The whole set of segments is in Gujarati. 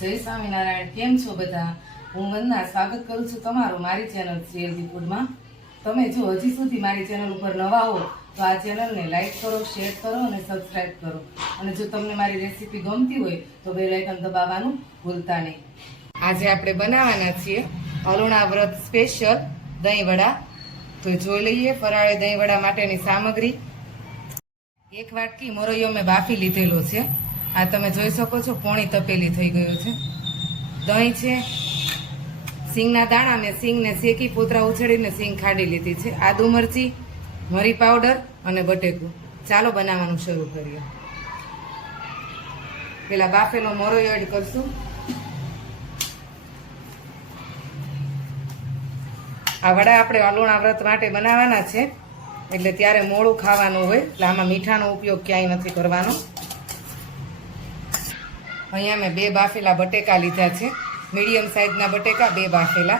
જય સ્વામિનારાયણ. કેમ છો બધા? હું વંદના સ્વાગત કરું છું તમારું મારી ચેનલ હેલ્ધી ફૂડમાં. તમે જો હજી સુધી મારી ચેનલ ઉપર નવા હો તો આ ચેનલને લાઈક કરો, શેર કરો અને સબસ્ક્રાઈબ કરો. અને જો તમને મારી રેસીપી ગમતી હોય તો બેલ આઇકન દબાવવાનું ભૂલતા નહીં. આજે આપણે બનાવવાના છીએ અલુણા વ્રત સ્પેશિયલ દહીં વડા. તો જોઈ લઈએ ફરાળી દહીં વડા માટેની સામગ્રી. એક વાટકી મોરૈયો મેં બાફી લીધેલો છે. આ તમે જોઈ શકો છો પોણી તપેલી થઈ ગયો છે. દહીં છે, સિંગના દાણા મેં સિંગને શેકી પોતરા ઉછળીને સિંગ ખાડી લીધી છે, આદુ મરચી, મરી પાવડર અને બટેકું. ચાલો બનાવવાનું શરૂ કરીએ. પેલા બાફેલો મોરૈયો એડ કરશું. આ વડા આપણે અલુણા વ્રત માટે બનાવવાના છે, એટલે ત્યારે મોડું ખાવાનું હોય, એટલે આમાં મીઠાનો ઉપયોગ ક્યાંય નથી કરવાનો. અહીંયા મેં 2 બાફેલા બટેકા લીધા છે, મીડિયમ સાઇઝના બટેકા 2 બાફેલા.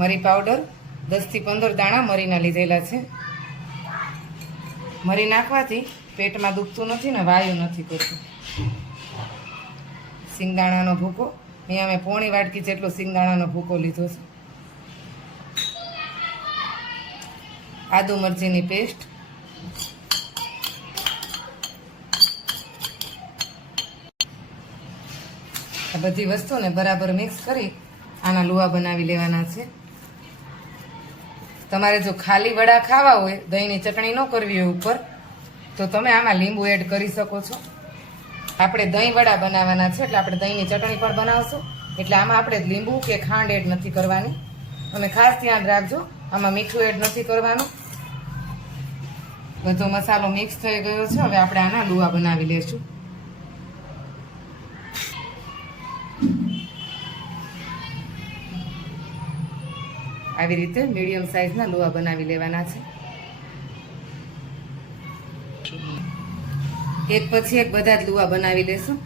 મરી પાવડર 10 થી 15 દાણા મરીના લીધેલા છે. મરી નાખવાથી પેટમાં દુખતું નથી ને વાયુ નથી કરતું. સિંગદાણાનો ભૂકો, અહીંયા મેં પોણી વાટકી જેટલો સિંગદાણાનો ભૂકો લીધો છે. આદુ મરચીની પેસ્ટ, આ બધી વસ્તુને બરાબર મિક્સ કરી આના લુવા બનાવી લેવાના છે. તમારે જો ખાલી વડા ખાવા હોય, દહીંની ચટણી ન કરવી હોય ઉપર, તો તમે આમાં લીંબુ એડ કરી શકો છો. આપણે દહીં વડા બનાવવાના છે, એટલે આપણે દહીંની ચટણી પણ બનાવશું, એટલે આમાં આપણે લીંબુ કે ખાંડ એડ નથી કરવાની. અને ખાસ ધ્યાન રાખજો, આમાં મીઠું એડ નથી કરવાનું. બધો મસાલો મિક્સ થઈ ગયો છે. હવે આપણે આના લુવા બનાવી લેશું. આવી રીતે મીડિયમ સાઇઝના લુવા બનાવી લેવાના છે. એક પછી એક બધા જ લુવા બનાવી લેશું.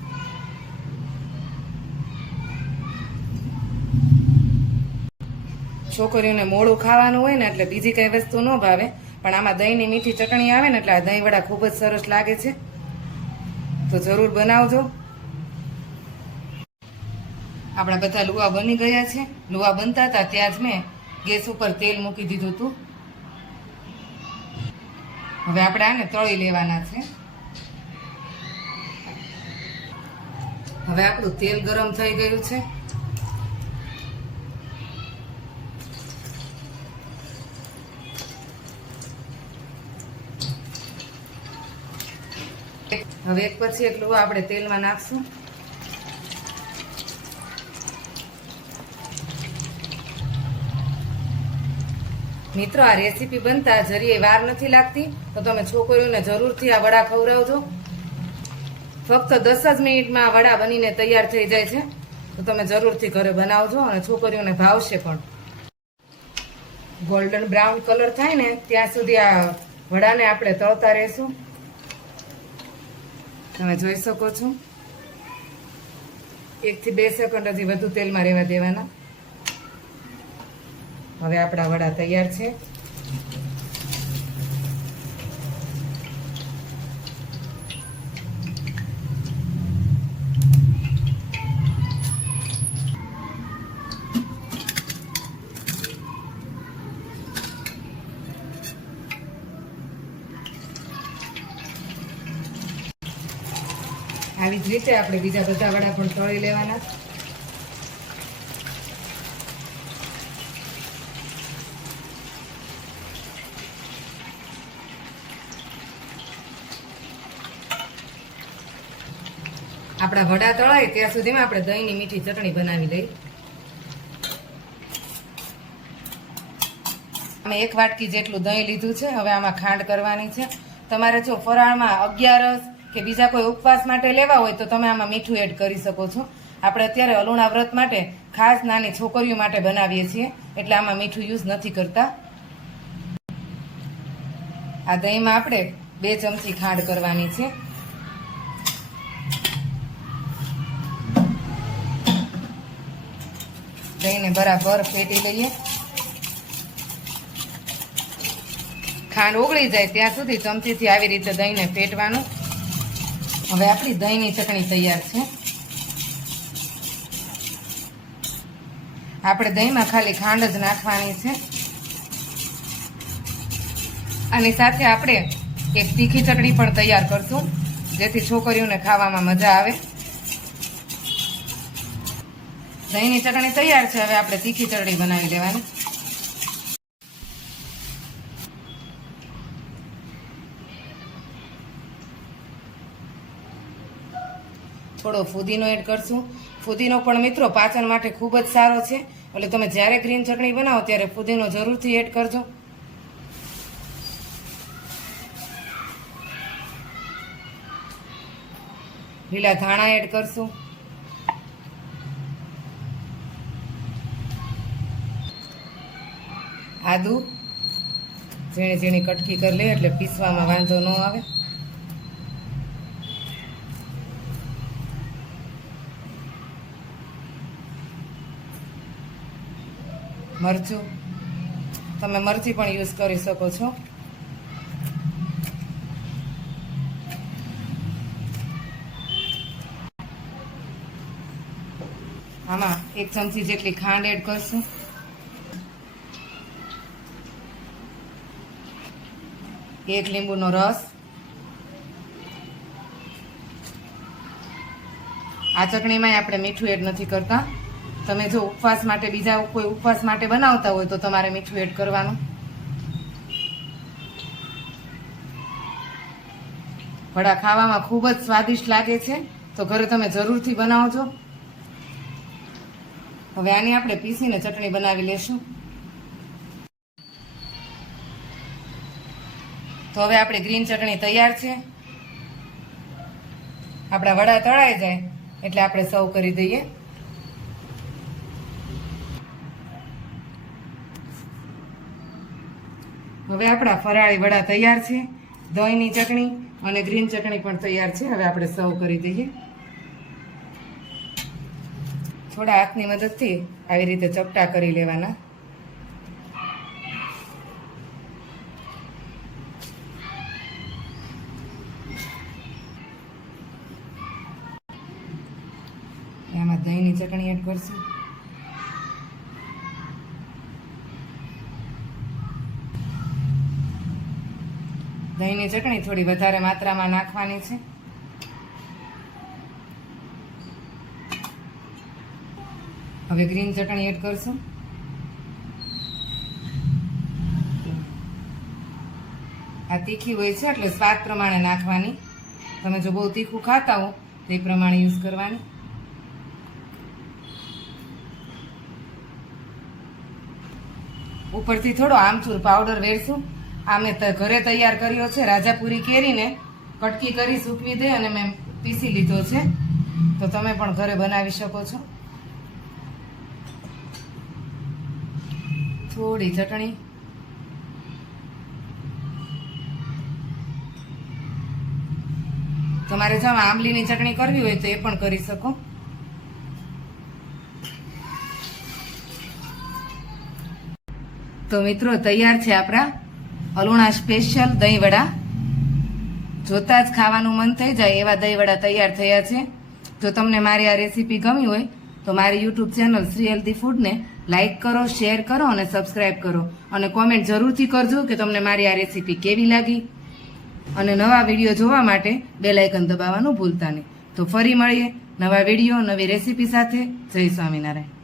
છોકરીઓને મોડું ખાવાનું હોય ને, એટલે બીજી કઈ વસ્તુ ન ભાવે, પણ આમાં દહીંની મીઠી ચટણી આવે ને, એટલે આ દહીં વડા ખૂબ જ સરસ લાગે છે. તો જરૂર બનાવજો. આપણા બધા લુવા બની ગયા છે. લુવા બનતા હતા ત્યાં જ મેં ગેસ ઉપર તેલ મૂકી દીધું હતું. હવે આપણે આને તળી લેવાના છે. હવે આપણું તેલ ગરમ થઈ ગયું છે. હવે એક પછી એક લુવા આપણે તેલમાં નાખશું. મિત્રો, આ રેસીપી બનતા જરીએ વાર નથી લાગતી, તો તમે છોકરીઓને જરૂરથી આ વડા ખવડાવજો. ફક્ત 10 જ મિનિટમાં વડા બનીને તૈયાર થઈ જાય છે, તો તમે જરૂરથી ઘરે બનાવજો અને છોકરીઓને ભાવશે પણ. ગોલ્ડન બ્રાઉન કલર થાય ને ત્યાં સુધી આ વડાને આપણે તળતા રહેશું. તમે જોઈ શકો છો 1 થી 2 સેકન્ડ હજી વધુ તેલમાં રહેવા દેવાના. હવે આપણા વડા તૈયાર છે. આવી જ રીતે આપણે બીજા બધા વડા પણ તળી લેવાના. આપણા વડા તળાય ત્યાં સુધીમાં આપણે દહીંની મીઠી ચટણી બનાવી લઈએ. અમે 1 વાટકી જેટલું દહીં લીધું છે. હવે આમાં ખાંડ કરવાની છે. તમારે જો ફરાળમાં 11 કે બીજા કોઈ ઉપવાસ માટે લેવા હોય તો તમે આમાં મીઠું એડ કરી શકો છો. આપણે અત્યારે અલુણા વ્રત માટે ખાસ નાની છોકરીઓ માટે બનાવીએ છીએ, એટલે આમાં મીઠું યુઝ નથી કરતા. આ દહીંમાં આપણે 2 ચમચી ખાંડ કરવાની છે. દહીંને બરાબર ફેટી લઈએ. ખાંડ ઓગળી જાય ત્યાં સુધી ચમચીથી આવી રીતે દહીંને ફેટવાનું. હવે આપણી દહીંની ચટણી તૈયાર છે. આપણે દહીંમાં ખાલી ખાંડ જ નાખવાની છે. આની સાથે આપણે એક તીખી ચટણી પણ તૈયાર કરશું, જેથી છોકરીઓને ખાવામાં મજા આવે. દહીંની ચટણી તૈયાર છે. હવે આપણે તીખી ચટણી બનાવી લેવાની. થોડો ફુદીનો એડ કરશું. ફુદીનો પણ મિત્રો પાચન માટે ખૂબ જ સારો છે, એટલે તમે જ્યારે ગ્રીન ચટણી બનાવો ત્યારે ફુદીનો જરૂરથી એડ કરજો. લીલા ધાણા એડ કરશું. આદુ ઝીણી ઝીણી કટકી કરી લે એટલે પીસવામાં વાંધો ન આવે. મરચું, તમે મરચી પણ યુઝ કરી શકો છો. આમાં 1 ચમચી જેટલી ખાંડ એડ કરશું. એક લીંબુનો રસ. આ ચટણીમાં આપણે મીઠું એડ નથી કરતા. તમે જો ઉપવાસ માટે બીજા કોઈ ઉપવાસ માટે બનાવતા હોય તો તમારે મીઠું એડ કરવાનું. વડા ખાવામાં ખૂબ જ સ્વાદિષ્ટ લાગે છે, તો ઘરે તમે જરૂરથી બનાવજો. હવે આની આપણે પીસીને ચટણી બનાવી લેશું. તો હવે આપણી ગ્રીન ચટણી તૈયાર છે. આપણા વડા તળાઈ જાય એટલે આપણે સર્વ કરી દઈએ. હવે આપણા ફરાળી વડા તૈયાર છે. દહીંની ચટણી અને ગ્રીન ચટણી પણ તૈયાર છે. હવે આપણે સર્વ કરી દઈએ. થોડા હાથની મદદથી આવી રીતે ચપટા કરી લેવાના. આમાં દહીંની ચટણી એડ કરશું. દહીંની ચટણી થોડી વધારે માત્રામાં નાખવાની છે. હવે ગ્રીન ચટણી એડ કરશું. આ તીખી હોય છે એટલે સ્વાદ પ્રમાણે નાખવાની. તમે જો બહુ તીખું ખાતા હો તો એ પ્રમાણે યુઝ કરવાની. ઉપરથી થોડો આમચૂર પાવડર વેરશું. આ મેં ઘરે તૈયાર કર્યો છે. રાજાપુરી કેરીને કટકી કરી સૂકવી દે અને મેં પીસી લીધો છે, તો તમે પણ ઘરે બનાવી શકો છો. થોડી ચટણી. તમારે જો આંબલીની ચટણી કરવી હોય તો એ પણ કરી શકો. તો મિત્રો તૈયાર છે આપણા અલુણા સ્પેશિયલ દહીં વડા. જોતા જ ખાવાનું મન થઈ જાય એવા દહીં વડા તૈયાર થયા છે. જો તમને મારી આ રેસીપી ગમી હોય તો મારી યુટ્યુબ ચેનલ શ્રી હેલ્ધી ફૂડને લાઇક કરો, શેર કરો અને સબસ્ક્રાઇબ કરો. અને કોમેન્ટ જરૂરથી કરજો કે તમને મારી આ રેસીપી કેવી લાગી. અને નવા વિડીયો જોવા માટે બેલ આઇકન દબાવવાનું ભૂલતા નહીં. તો ફરી મળીએ નવા વિડીયો, નવી રેસીપી સાથે. જય સ્વામિનારાયણ.